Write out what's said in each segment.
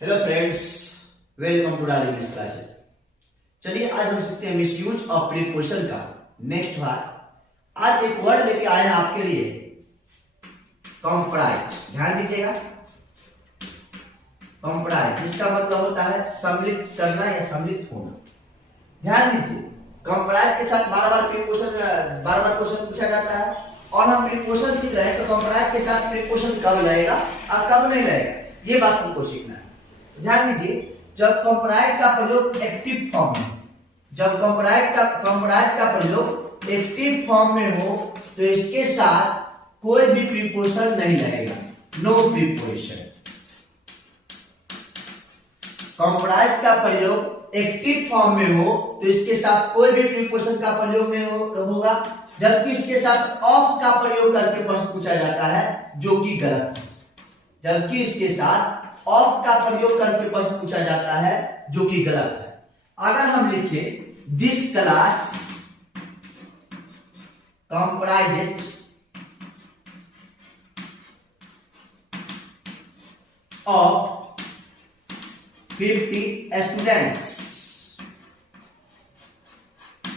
Hello friends, welcome to डाल English classes. चलिए आज हम सीखते हैं मिसयूज ऑफ प्रीपोजिशन का नेक्स्ट पार्ट। आज एक वर्ड लेके आए हैं आपके लिए, कंप्राइज। ध्यान दीजिएगा, कंप्राइज जिसका मतलब होता है सम्मिलित करना या सम्मिलित होना। ध्यान दीजिए, कंप्राइज के साथ बार बार क्वेश्चन पूछा जाता है और हम प्रीपोजिशन सीख रहे हैं, तो कंप्राइज के साथ प्रीपोजिशन कब लगेगा और कब नहीं लगेगा, ये बात हमको सीखना है। ध्यान दीजिए, जब कंप्राइज का प्रयोग एक्टिव फॉर्म में, जब कंप्राइज का प्रयोग एक्टिव फॉर्म में हो तो इसके साथ कोई भी प्रीपोजिशन नहीं लगेगा, नो प्रीपोजिशन। कंप्राइज का प्रयोग एक्टिव फॉर्म में हो तो इसके साथ कोई भी प्रीपोजिशन का प्रयोग नहीं होगा, जबकि इसके साथ ऑफ का प्रयोग करके प्रश्न पूछा जाता है जो कि गलत है। जबकि इसके साथ ऑफ का प्रयोग करके प्रश्न पूछा जाता है जो कि गलत है। अगर हम लिखे दिस क्लास कंप्राइजेड ऑफ 50 स्टूडेंट्स,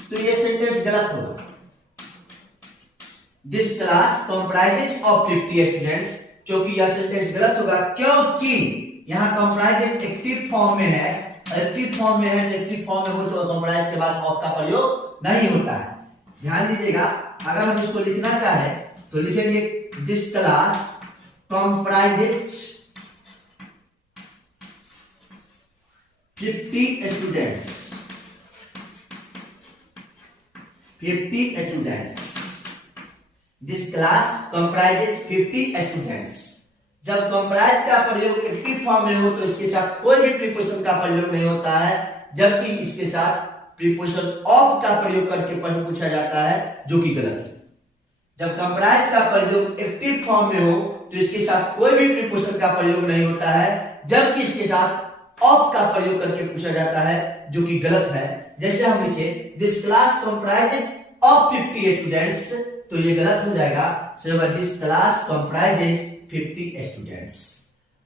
तो ये सेंटेंस गलत होगा। This class comprises of 50 students, क्योंकि यह सेंटेंस गलत होगा, क्योंकि यहां कंप्राइज एक्टिव फॉर्म में है। एक्टिव फॉर्म में है, एक्टिव फॉर्म में हो तो कंप्राइज के बाद ऑफ का प्रयोग नहीं होता है। ध्यान दीजिएगा, अगर हम इसको लिखना चाहे तो लिखेंगे this class comprises 50 students, 50 students. This class comprises 50 students. जब कंप्राइज का प्रयोग एक्टिव फॉर्म में हो तो इसके साथ कोई भी प्रीपोजिशन का प्रयोग नहीं होता है, जबकि इसके साथ प्रीपोजिशन ऑफ का प्रयोग करके प्रश्न पूछा जाता है जो कि गलत है। जब कंप्राइज का प्रयोग एक्टिव फॉर्म में हो तो इसके साथ कोई भी प्रीपोजिशन का प्रयोग नहीं होता है, जबकि इसके साथ ऑफ का प्रयोग करके पूछा जाता है जो कि गलत है। जैसे हम लिखे this class comprises of 50 students, तो ये गलत हो जाएगा। This class comprises 50 students.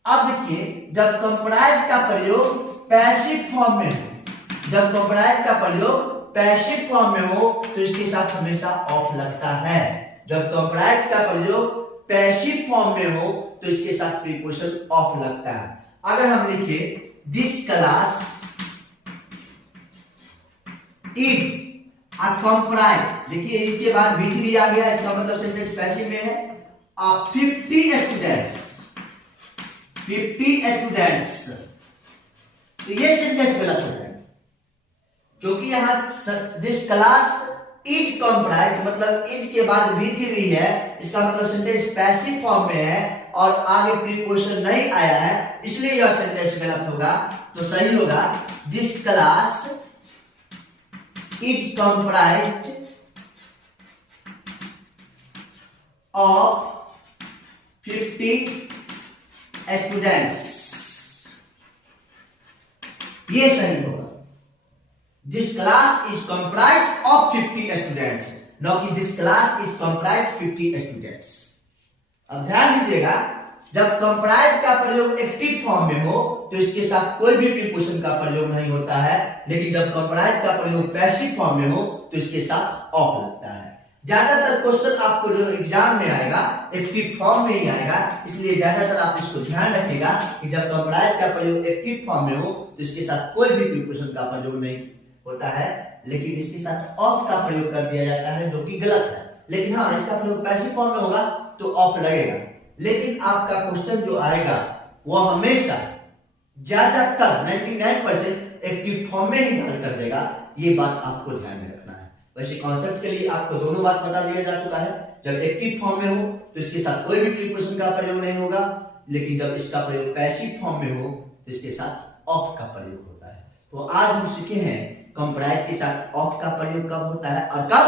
अब देखिए, जब कंप्राइज का प्रयोग पैसिव फॉर्म में हो, जब कंप्राइज का प्रयोग पैसिव फॉर्म में हो तो इसके साथ हमेशा ऑफ लगता है। जब कंप्राइज का प्रयोग पैसिव फॉर्म में हो तो इसके साथ प्रीपोजिशन ऑफ लगता है। अगर हम लिखे दिस क्लास इज कंप्राइज, देखिए इसके बाद V3 आ गया, इसका मतलब सेंटेंस पैसिव में है। 50 स्टूडेंट्स, 50 स्टूडेंट्स, तो ये सेंटेंस गलत हो जाएगा, क्योंकि यहां दिस क्लास इज कंप्राइज, मतलब इज के बाद V3 है, इसका मतलब सेंटेंस पैसिव फॉर्म में है और आगे प्रीपोजिशन नहीं आया है, इसलिए यह सेंटेंस गलत होगा। तो सही होगा this class is comprised of 50 students, ये सही होगा। This class is comprised of 50 students, no कि this class is comprised 50 students. अब ध्यान दीजिएगा, जब कंप्राइज का प्रयोग एक्टिव फॉर्म में हो तो इसके साथ कोई भी प्रीपोजिशन का प्रयोग नहीं होता है, लेकिन जब कंप्राइज का प्रयोग पैसिव फॉर्म में हो तो इसके साथ ऑफ लगता है। ज्यादातर क्वेश्चन आपको जो एग्जाम में आएगा एक्टिव फॉर्म में ही आएगा, इसलिए ज्यादातर आप इसको ध्यान रखिएगा कि जब कंप्राइज का प्रयोग एक्टिव फॉर्म में हो तो इसके साथ कोई भी प्रीपोजिशन का प्रयोग नहीं होता है, लेकिन इसके साथ ऑफ का प्रयोग कर दिया जाता है जो कि गलत है। लेकिन हाँ, इसका प्रयोग पैसिव फॉर्म में होगा तो ऑफ लगेगा। लेकिन आपका क्वेश्चन जो आएगा वो हमेशा ज्यादातर 99% एक्टिव फॉर्म में ही डाल कर देगा, ये बात आपको ध्यान में रखना है। वैसे कॉन्सेप्ट के लिए आपको दोनों बात बता दिया जा चुका है। जब एक्टिव फॉर्म में हो तो इसके साथ कोई भी प्रीपोजिशन का प्रयोग नहीं होगा, लेकिन जब इसका प्रयोग पैसिव फॉर्म में हो तो इसके साथ ऑफ का प्रयोग होता है। तो आज हम सीखे हैं कंप्राइज के साथ ऑफ का प्रयोग कब होता है और कब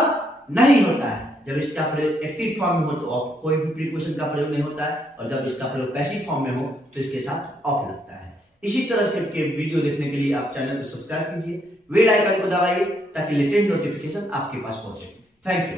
नहीं होता है। जब इसका प्रयोग एक्टिव फॉर्म में हो तो ऑफ, कोई भी प्रीपोजिशन का प्रयोग नहीं होता है, और जब इसका प्रयोग पैसिव फॉर्म में हो तो इसके साथ ऑफ लगता है। इसी तरह से के वीडियो देखने के लिए आप चैनल को सब्सक्राइब कीजिए, बेल आइकन को दबाइए ताकि लेटेस्ट नोटिफिकेशन आपके पास पहुंचे। Thank you.